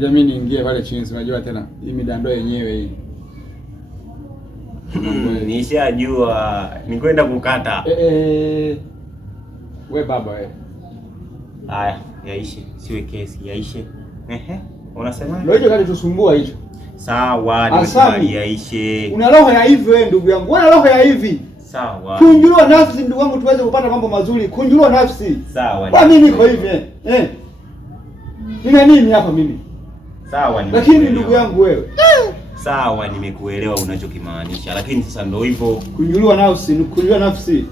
Ngoja mimi niingie pale chini, unajua tena hii midando yenyewe hii. Nishajua ni kwenda kukata. We baba we. Haya, yaishe. Siwe kesi, yaishe. Unasema? Ndio hicho kali tusumbua hicho. Sawa, nimekubali yaishe. Una roho ya hivi wewe ndugu yangu. Una roho ya hivi. Sawa. Kunjulua nafsi ndugu wangu tuweze kupata mambo mazuri. Kunjulua nafsi. Sawa. Kwa nini niko hivi Nina nini hapa mimi? Sawa, lakini ndugu yangu wewe. Sawa, nimekuelewa unachokimaanisha. Lakini sasa ndio hivyo. Kunjulua nafsi, kunjulua nafsi.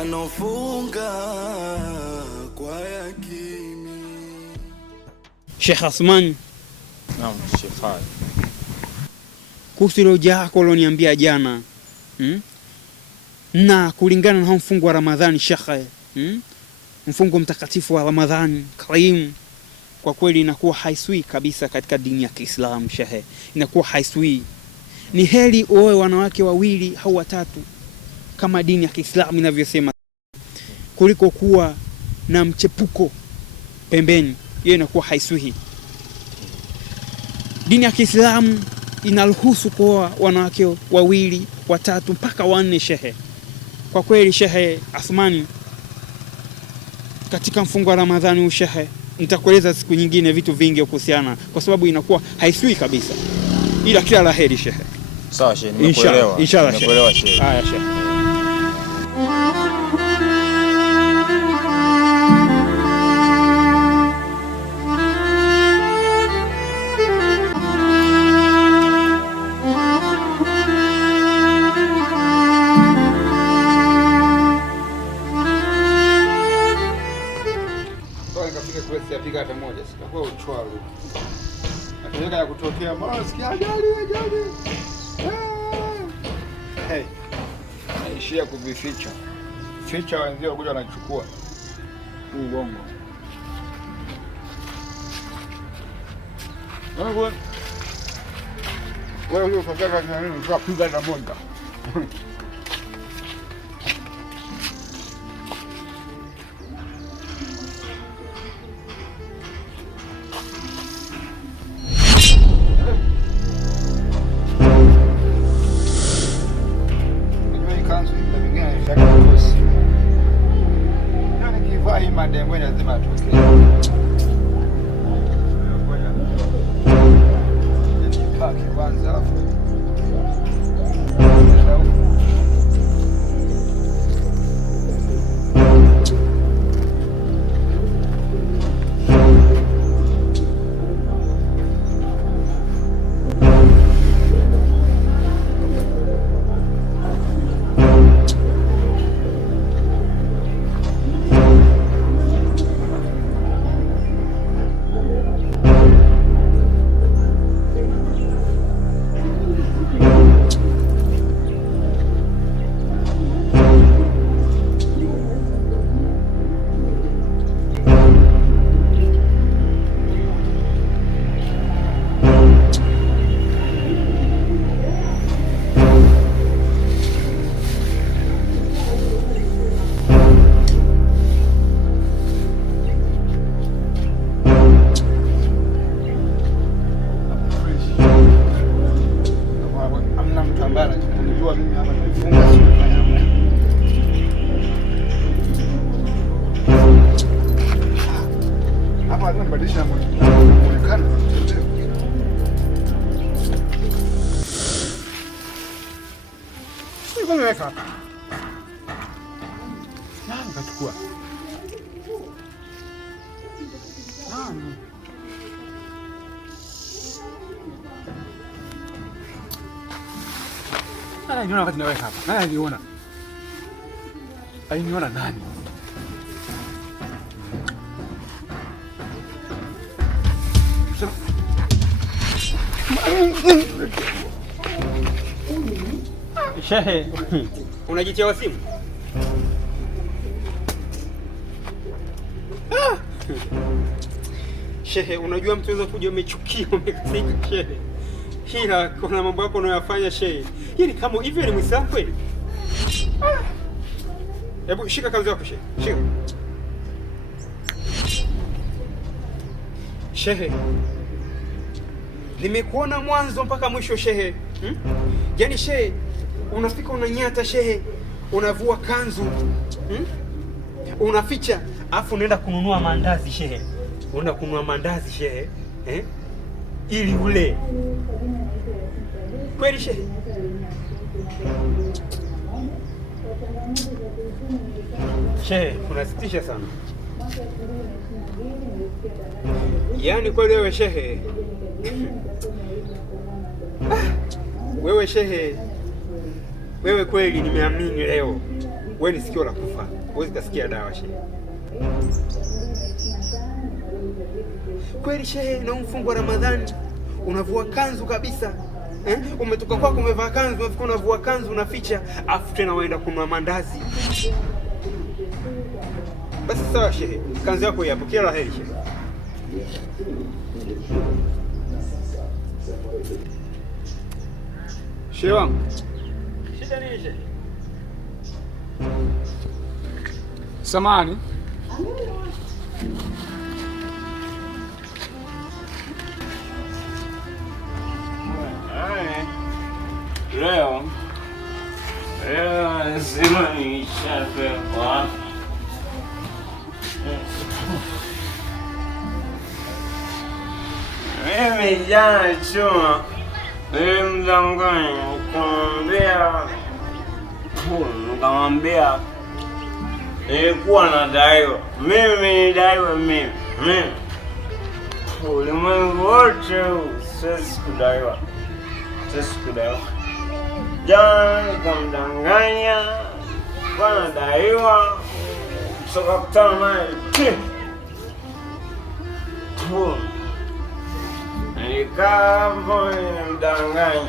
Anofunga kwa yakini. Sheikh Athman. Naam, Sheikh. Kuhusu ile jako ulioniambia jana. Na kulingana na mfungo wa Ramadhani Sheikh. Mfungo mtakatifu wa Ramadhani Karim, kwa kweli inakuwa haiswi kabisa katika dini ya Kiislamu Sheikh. Inakuwa haiswi. Ni heri uoe wanawake wawili au watatu kama dini ya Kiislamu inavyosema, kuliko kuwa na mchepuko pembeni. Hiyo inakuwa haiswihi. Dini ya Kiislamu inaruhusu kuoa wanawake wawili, watatu mpaka wanne Shehe. Kwa kweli Shehe Athmani, katika mfungo wa Ramadhani Shehe, nitakueleza siku nyingine vitu vingi kuhusiana, kwa sababu inakuwa haiswi kabisa. Ila kila laheri Shehe. Sawa Shehe, nimekuelewa. Inshallah nimekuelewa Shehe. Haya Shehe. Hata moja sitakuwa uchwaro. Ataweka ya kutokea mara sikia ajali. Naishia kuvificha. Ficha wenzio kuja wanachukua. Uongo. Wewe unafanya nini? Unapiga na monda. Madembo lazima atoke. Paki kwanza alafu. Weka hapa. Nani kachukua? Nani? Nani aliniona wakati naweka hapa? Nani aliniona? Aliniona nani? Shehe, unajitia wasimu? Shehe, unajua mtu anaweza kuja umechukia, umekasirika shehe. Ila kuna mambo yako unayofanya shehe. Hii ni kama hivi ni Muislamu kweli? Hebu shika kanzu yako shehe. Shika. Shehe, nimekuona mwanzo mpaka mwisho shehe. Yaani shehe, unafika unanyata shehe, unavua kanzu, unaficha, afu unaenda kununua mandazi shehe. Unaenda kununua mandazi shehe, ili ule. Kweli shehe? Shehe, unasitisha sana. Yaani kweli wewe shehe. Wewe shehe. Wewe kweli nimeamini leo. Wewe ni sikio la kufa. Huwezi kasikia dawa shehe. Kweli shehe, na mfungo wa Ramadhani unavua kanzu kabisa. Umetoka kwako umevaa kanzu, unafika unavua kanzu unaficha, afu tena waenda kununua mandazi. Basi sawa shehe, kanzu yako hapo, kila la heri shehe. Shehe wangu. Shida nini shehe? Samahani. Leo lazima nichape kwa mimi jana chuma mlangoni nikamwambia nilikuwa nadaiwa mimi ulimwengu wote siwezi kudaiwa. Jana nikamdanganya kwa nadaiwa, tukakutana naye nikaa hapo nimdanganya.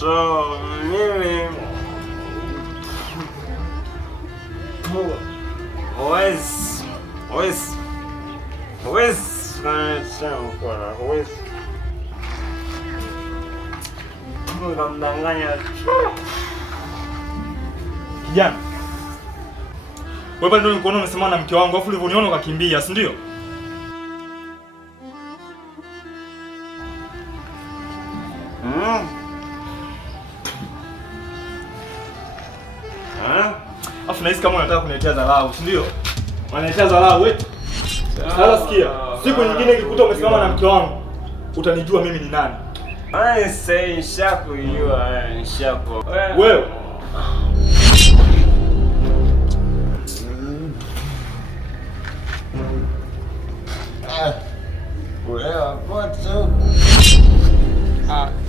So mimi huwezi kanasema huwezi nikamdanganya. Kijana, wewe ndio nilikuwa nimesema na mke wangu, afu ulivyoniona ukakimbia, si ndio? Afu nahisi kama unataka kuniletea dharau, si ndio? Unaniletea dharau wewe. Sasa sikia, siku nyingine nikikuta umesimama na mke wangu, utanijua mimi ni nani. Nishako. Wewe.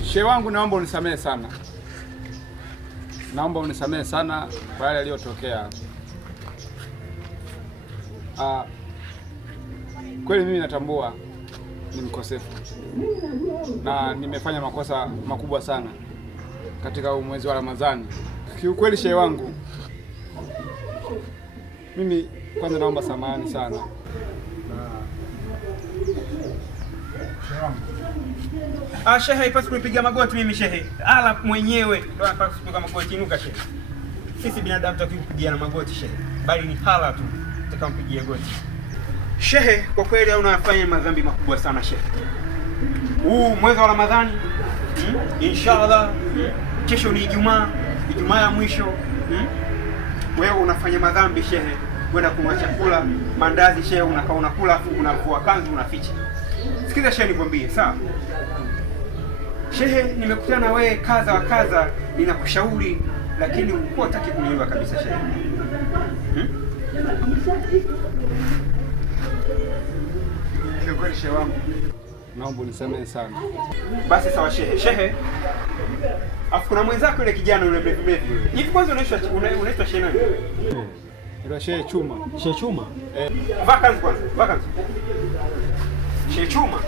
Shehe wangu, naomba unisamehe sana. Naomba unisamehe sana kwa yale yaliyotokea. Kweli mimi natambua ni mkosefu na nimefanya makosa makubwa sana katika mwezi wa Ramadhani. Kiukweli shehe wangu, mimi kwanza naomba samahani sana. Shehe haipaswi kupiga magoti mimi shehe. Ala mwenyewe ndio anapaswa kupiga magoti. Inuka shehe. Sisi binadamu tutakupigia na magoti shehe. Bali ni hala tu tutampigia goti. Shehe, kwa kweli unafanya madhambi makubwa sana shehe. Huu mwezi wa Ramadhani, inshallah, kesho ni Ijumaa ya mwisho. Wewe unafanya madhambi shehe. Kwenda kununua chakula, mandazi shehe, unakaa unakula afu unavua kanzu unaficha. Sikiza shehe nikwambie, sawa? Shehe, nimekutana na wewe kaza wa kaza, ninakushauri lakini ulikuwa hutaki kunielewa kabisa shehe. Kiukweli shehe wangu, naomba unisamehe sana. Basi sawa shehe. Shehe, afu kuna mwenzako yule kijana yule mrefu. Hivi kwanza unaitwa shehe nani? Ndio Shehe Chuma. Shehe Chuma? Vakanzi kwanza, vakanzi. Shehe Chuma.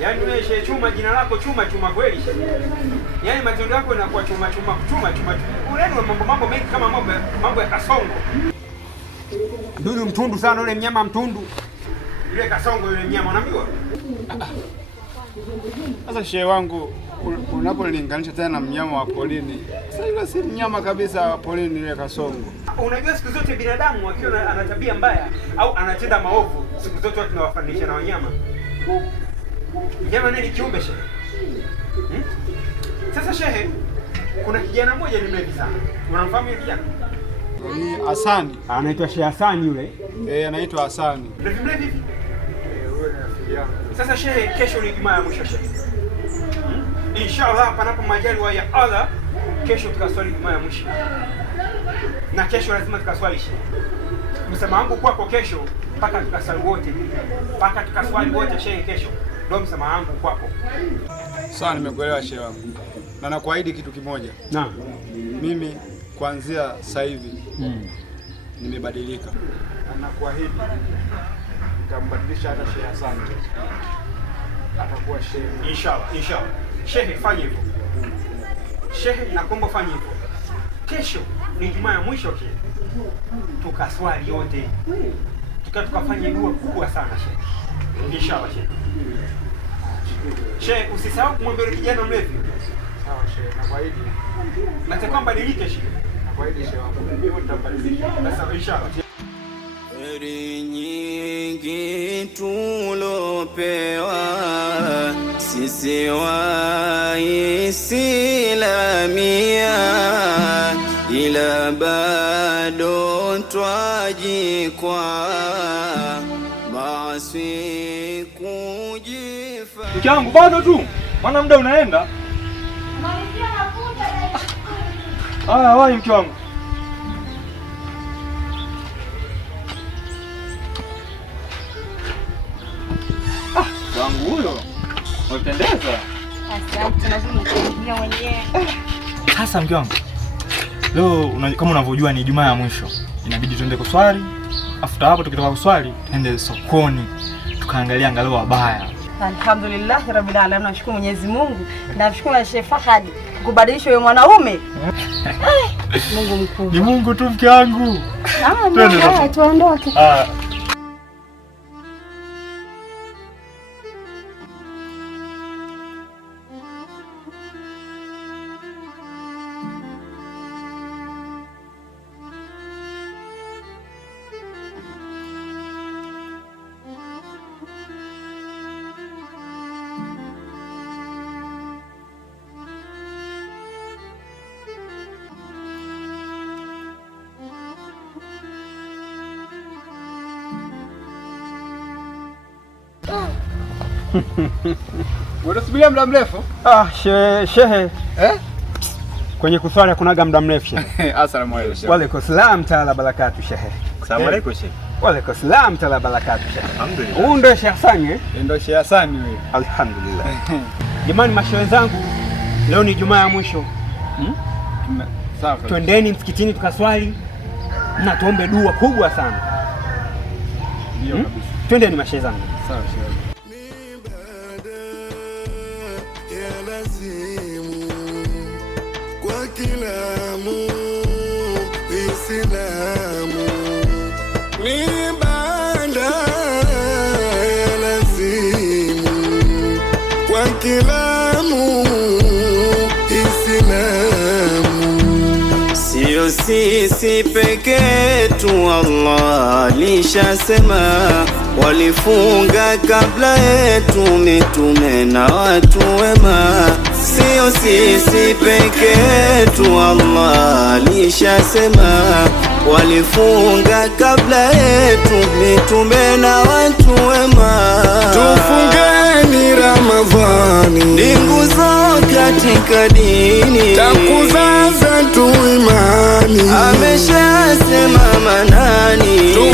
Yaani wewe Shehe Chuma, jina lako Chuma kweli. Yaani matendo yako yanakuwa Chuma. Unani mambo mengi kama mambo ya Kasongo. Ndio mtundu sana yule mnyama mtundu. Yule Kasongo yule mnyama unamjua? Sasa shehe wangu, unapolinganisha tena na mnyama wa polini, sasa yule si mnyama kabisa wa polini yule Kasongo. Unajua siku zote binadamu akiwa ana tabia mbaya au anatenda maovu, siku zote tunawafananisha na wanyama. Mnyama ni kiumbe shehe. Sasa shehe, kuna kijana mmoja ni mlevi sana. Unamfahamu yule kijana? Ni Hasani. Anaitwa Shehe Hasani yule. Anaitwa Hasani. Mlevi hivi? Wewe na rafiki yangu. Sasa shehe, kesho ni Ijumaa ya mwisho shehe. Inshallah panapo majaliwa ya Allah, kesho tukaswali Ijumaa ya mwisho. Na kesho lazima tukaswali shehe. Msema wangu kwako kesho mpaka tukaswali wote. Mpaka tukaswali wote shehe kesho. Ndio msema wangu kwako. Sawa, nimekuelewa shehe wangu. Na nakuahidi kitu kimoja. Naam. Mimi kuanzia sasa hivi nimebadilika. Na nakuahidi nitambadilisha hata Shehe Hasani. Atakuwa shehe. Inshallah. Shehe, fanya hivyo. Shehe, nakuomba fanya hivyo. Kesho ni Ijumaa ya mwisho shehe. Tukaswali yote. Tukafanya dua kubwa sana shehe. Inshallah shehe. Shehe, usisahau kumwambia yule kijana mlevi. Sawa shehe, nakuahidi. Nataka mbadilike shehe. Nakuahidi shehe wangu. Mimi nitambadilisha. Sasa inshallah. Heri nyingi tulopewa sisi Waislalia, ila bado twajikwa basi kujifa. Mke wangu bado tu. Maana muda unaenda. Wahi mke wangu. Wangu huyo. Umependeza. Asante, lazima kuingia mwenyewe. Sasa mke wangu. Leo kama unavyojua ni Ijumaa ya mwisho. Inabidi tuende kuswali. After hapo tukitoka kuswali, tuende sokoni. Tukaangalia angalau wabaya. Alhamdulillah Rabbil Alamin, nashukuru Mwenyezi Mungu. Nashukuru na Sheikh Fahad kubadilisha wewe mwanaume. Mungu mkubwa. Ni Mungu tu mke wangu. Tuondoke. Unasubiria muda mrefu? Shehe. Kwenye kuswali kunaga muda mrefu shehe. Asalamu alaykum. Wa alaykum salaam taala barakatuh shehe. Asalamu alaykum shehe. Wa alaykum salaam taala barakatuh shehe. Alhamdulillah. Huyu ndio Sheikh Hasani Ndio Sheikh Hasani wewe. Alhamdulillah. Jamani mashehe zangu, leo ni Ijumaa ya mwisho. Sawa. Twendeni msikitini tukaswali na tuombe dua kubwa sana. Ndio kabisa. Twendeni mashehe zangu. Sawa shehe. Kwa kila Muislamu ni ibada ya lazimu, kwa kila Muislamu, sio sisi peke tu. Allah alishasema, walifunga kabla yetu mitume na watu wema. Sio sisi peke yetu, Allah alishasema, walifunga kabla yetu mitume na watu wema. Tufungeni Ramadhani, ni nguzo katika dini, takuzaza tu imani, ameshasema manani.